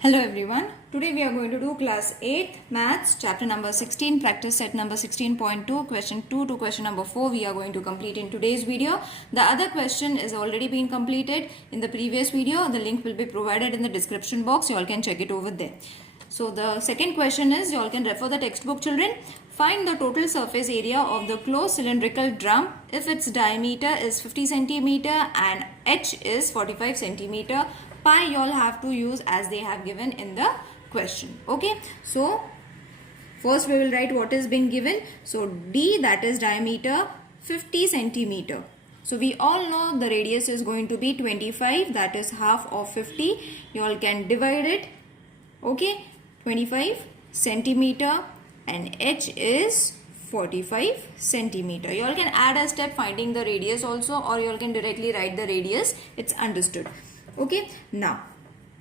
Hello everyone. Today we are going to do class 8 maths chapter number 16 practice set number 16.2 question 2 to question number 4 we are going to complete in today's video. The other question is already been completed in the previous video. The link will be provided in the description box. You all can check it over there. So the second question is, you all can refer the textbook children. Find the total surface area of the closed cylindrical drum if its diameter is 50 centimeter and h is 45 centimeter. Pi you all have to use as they have given in the question. Okay, so first we will write what is been given. So d, that is diameter 50 centimeter. So we all know the radius is going to be 25, that is half of 50. You all can divide it. Okay, 25 centimeter and h is 45 centimeter. You all can add a step finding the radius also, or you all can directly write the radius. It's understood. Okay, now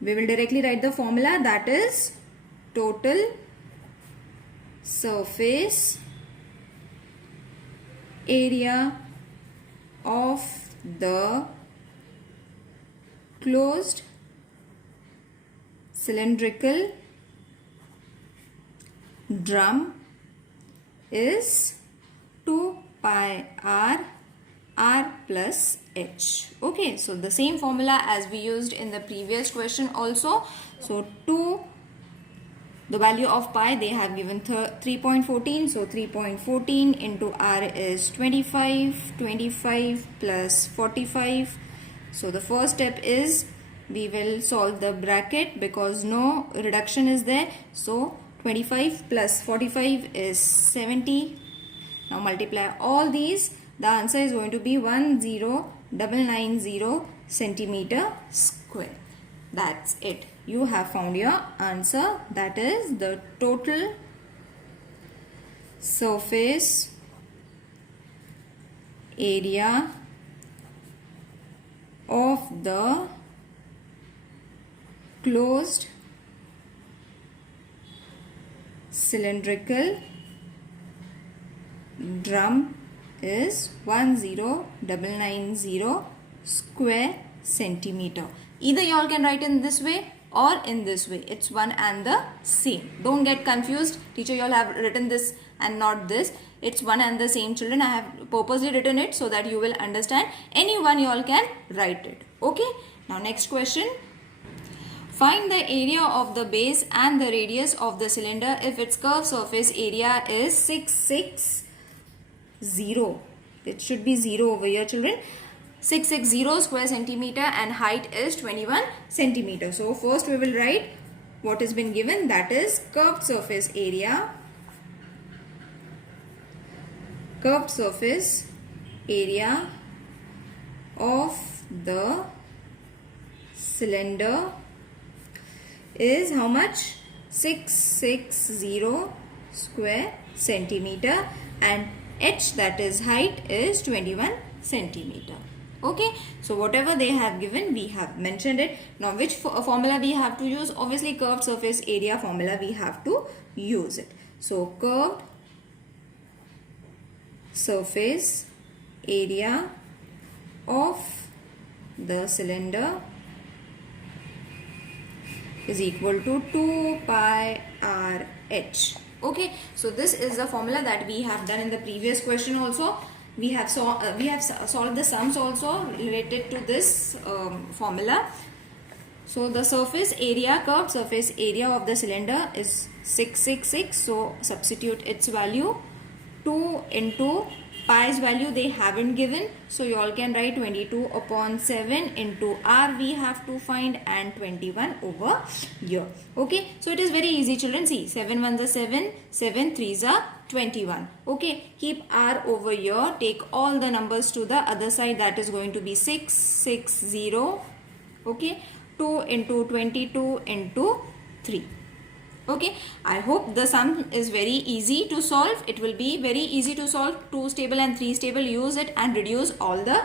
we will directly write the formula, that is total surface area of the closed cylindrical drum is 2 pi r plus h. Okay, so the same formula as we used in the previous question also. So 2, the value of pi they have given 3.14, so 3.14 into r is 25 plus 45. So the first step is we will solve the bracket because no reduction is there. So 25 plus 45 is 70. Now multiply all these. The answer is going to be 10990 centimeter square. That's it. You have found your answer. That is the total surface area of the closed cylindrical drum is 10990 square centimeter. Either you all can write in this way or in this way. It's one and the same. Don't get confused. Teacher, you all have written this and not this. It's one and the same, children. I have purposely written it so that you will understand. Any one you all can write it. Okay. Now next question. Find the area of the base and the radius of the cylinder if its curved surface area is 660. It should be 0 over here, children. 660 square centimeter and height is 21 centimeter. So first we will write what has been given, that is curved surface area. Curved surface area of the cylinder is how much? 660 square centimeter and h, that is height, is 21 centimeter. Okay, so whatever they have given we have mentioned it. Now which formula we have to use? Obviously curved surface area formula we have to use it. So curved surface area of the cylinder is equal to 2 pi r h. Okay, so this is the formula that we have done in the previous question also. We have solved the sums also related to this formula. So the surface area, curved surface area of the cylinder is 666. So substitute its value. 2 into pi's value they haven't given, so you all can write 22 upon 7 into r we have to find and 21 over here. Okay, so it is very easy, children. See, 7 1s are 7, 7 3s are 21. Okay, keep r over here, take all the numbers to the other side, that is going to be 660. Okay, 2 into 22 into 3. Okay, I hope the sum is very easy to solve. It will be very easy to solve. 2 stable and 3 stable, use it and reduce all the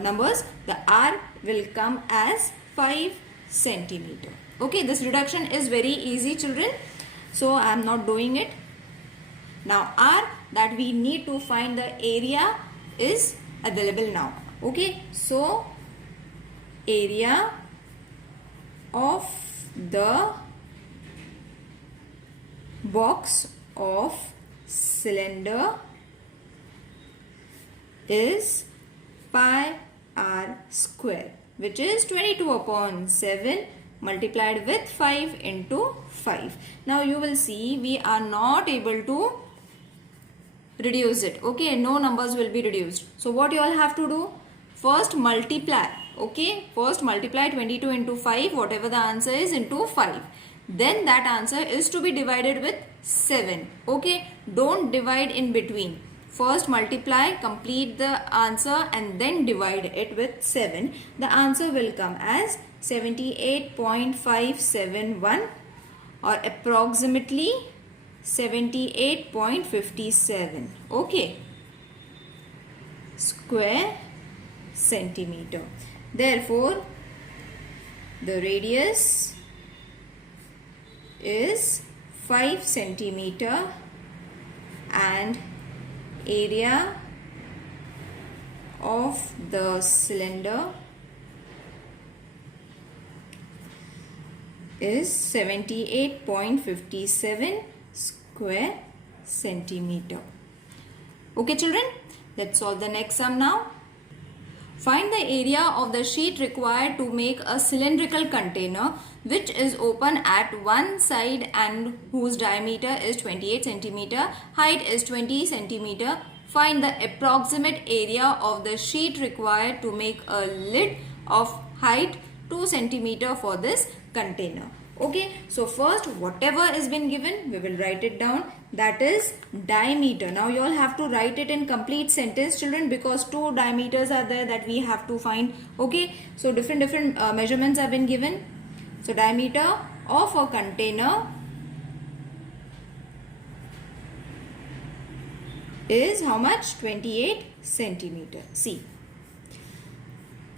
numbers. The r will come as 5 centimeter. Okay, this reduction is very easy, children. So I am not doing it. Now r that we need to find the area is available now. Okay, so area of the box of cylinder is pi r square, which is 22 upon 7 multiplied with 5 into 5. Now you will see we are not able to reduce it. Okay, no numbers will be reduced. So what you all have to do? First multiply. Okay, first multiply 22 into 5, whatever the answer is, into 5. Then that answer is to be divided with 7. Okay, don't divide in between. First multiply, complete the answer and then divide it with 7. The answer will come as 78.571 or approximately 78.57. Okay, square centimeter. Therefore, the radius is 5 centimeter and area of the cylinder is 78.57 square centimeter. Okay children, let's solve the next sum now. Find the area of the sheet required to make a cylindrical container which is open at one side and whose diameter is 28 cm, height is 20 cm. Find the approximate area of the sheet required to make a lid of height 2 cm for this container. Okay, so first whatever is been given, we will write it down. That is diameter. Now you all have to write it in complete sentence children, because two diameters are there that we have to find. Okay, so different measurements have been given. So diameter of a container is how much? 28 centimeter. See,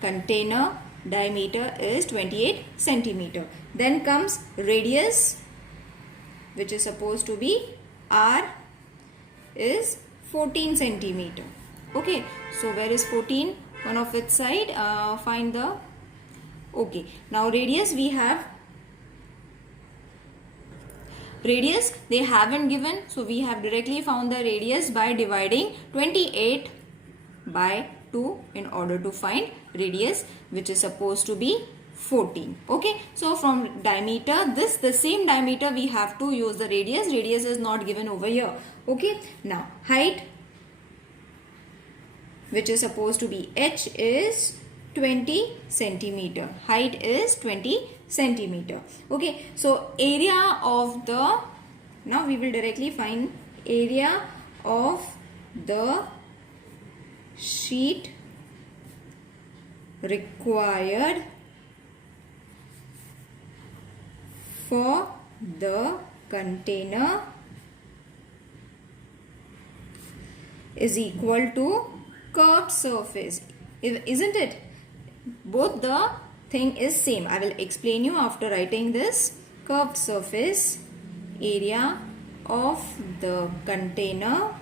container diameter is 28 centimeter. Then comes radius, which is supposed to be r, is 14 centimeter. Okay, so where is 14? One of its side. Find the. Okay, now radius we have. Radius they haven't given, so we have directly found the radius by dividing 28 by 2 in order to find radius, which is supposed to be 14. Okay, so from diameter, the same diameter we have to use the radius. Radius is not given over here. Okay, now height, which is supposed to be h, is 20 centimeter. Height is 20 centimeter. Okay, so area of the, now we will directly find area of the sheet required for the container is equal to curved surface, isn't it? Both the thing is same. I will explain you after writing this. Curved surface, area of the container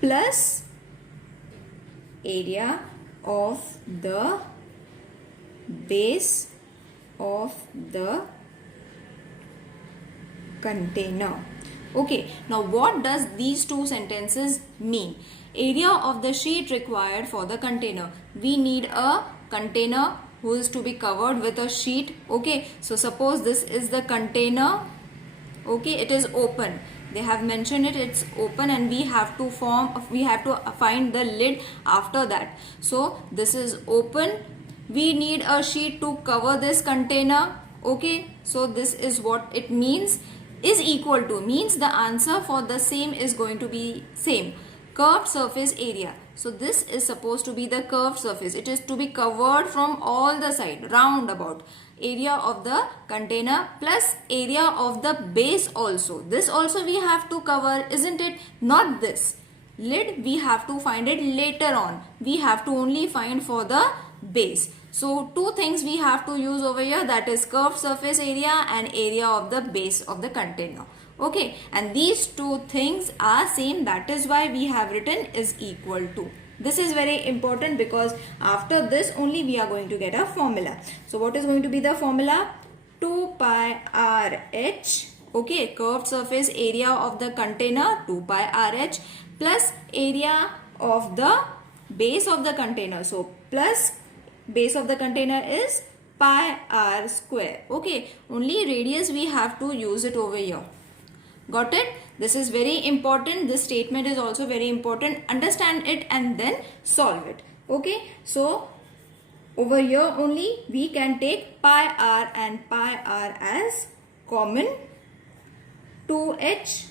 plus area of the base of the container. Okay, now what does these two sentences mean? Area of the sheet required for the container. We need a container who is to be covered with a sheet. Okay, so suppose this is the container. Okay, it is open. They have mentioned it, it's open, and we have to find the lid after that. So this is open. We need a sheet to cover this container. Okay, so this is what it means. Is equal to means the answer for the same is going to be same. Curved surface area. So this is supposed to be the curved surface. It is to be covered from all the side, round about. Area of the container plus area of the base also. This also we have to cover, isn't it? Not this. Lid we have to find it later on. We have to only find for the base. So two things we have to use over here, that is curved surface area and area of the base of the container. Okay, and these two things are same, that is why we have written is equal to. This is very important because after this only we are going to get a formula. So what is going to be the formula? 2 pi RH, okay, curved surface area of the container 2 pi RH plus area of the base of the container. So plus base of the container is pi r square. Okay, only radius we have to use it over here. Got it? This is very important. This statement is also very important. Understand it and then solve it. Okay, so over here only we can take pi r and pi r as common, 2h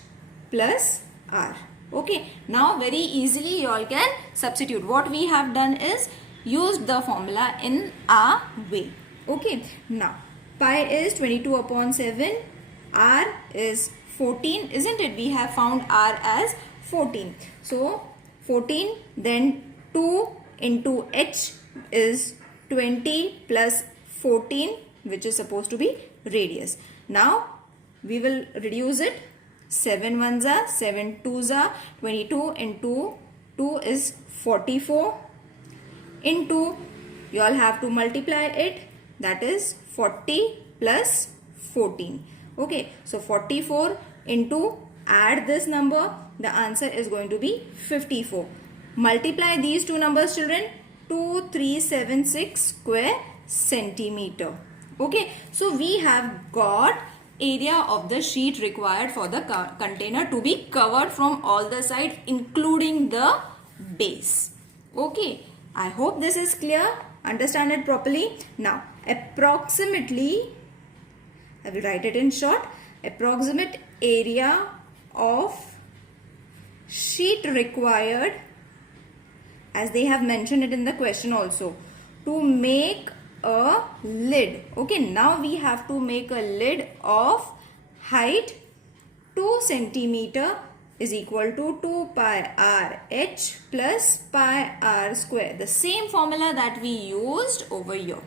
plus r. Okay, now very easily you all can substitute. What we have done is used the formula in our way. Okay, now pi is 22 upon 7, r is 14, isn't it? We have found r as 14. So 14, then 2 into h is 20 plus 14, which is supposed to be radius. Now we will reduce it. 7 ones are 7 twos are 22 into 2 is 44 into, you all have to multiply it, that is 40 plus 14. Okay, so 44 into, add this number, the answer is going to be 54. Multiply these two numbers, children. 2376 square centimeter. Okay, so we have got area of the sheet required for the container to be covered from all the sides including the base. Okay, I hope this is clear. Understand it properly. Now approximately, I will write it in short, approximate area of sheet required, as they have mentioned it in the question also, to make a lid. Okay, now we have to make a lid of height 2 centimeter is equal to 2 pi r h plus pi r square. The same formula that we used over here.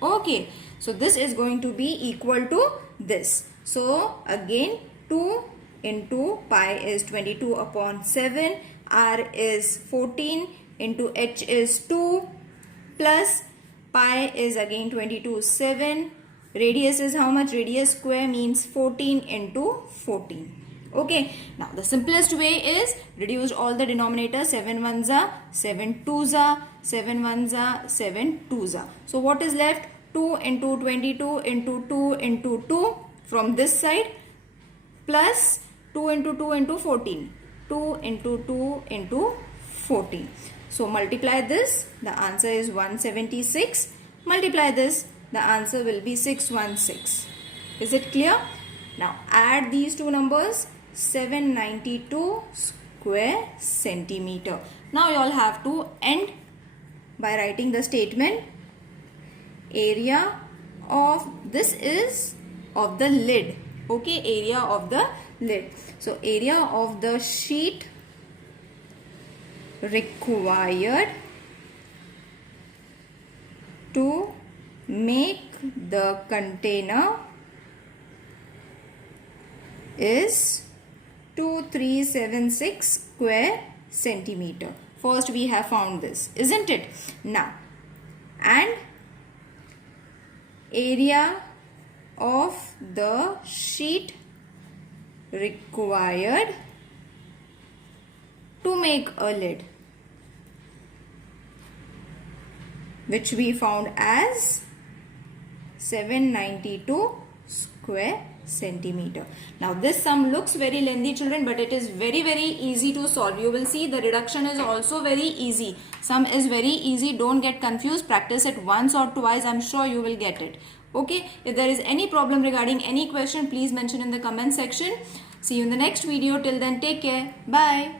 Okay, so this is going to be equal to this. So again 2 into pi is 22 upon 7, r is 14 into h is 2 plus pi is again 22 7. Radius is how much? Radius square means 14 into 14. Okay, now the simplest way is reduce all the denominators. 7 ones are 7 twos are 7 ones are 7 twos are. So what is left? 2 into 22 into 2 into 2 from this side plus 2 into 2 into 14. 2 into 2 into 14. So multiply this, the answer is 176. Multiply this, the answer will be 616. Is it clear? Now add these two numbers, 792 square centimeter. Now you all have to end by writing the statement. Area of, this is of the lid. Okay, area of the lid. So area of the sheet required to make the container is 2376 square centimeter. First we have found this, isn't it? Now, and area of the sheet required to make a lid, which we found as 792 square centimeter. Now this sum looks very lengthy, children, but it is very easy to solve. You will see the reduction is also very easy. Sum is very easy. Don't get confused. Practice it once or twice. I'm sure you will get it. Okay, if there is any problem regarding any question, please mention in the comment section. See you in the next video. Till then, take care. Bye.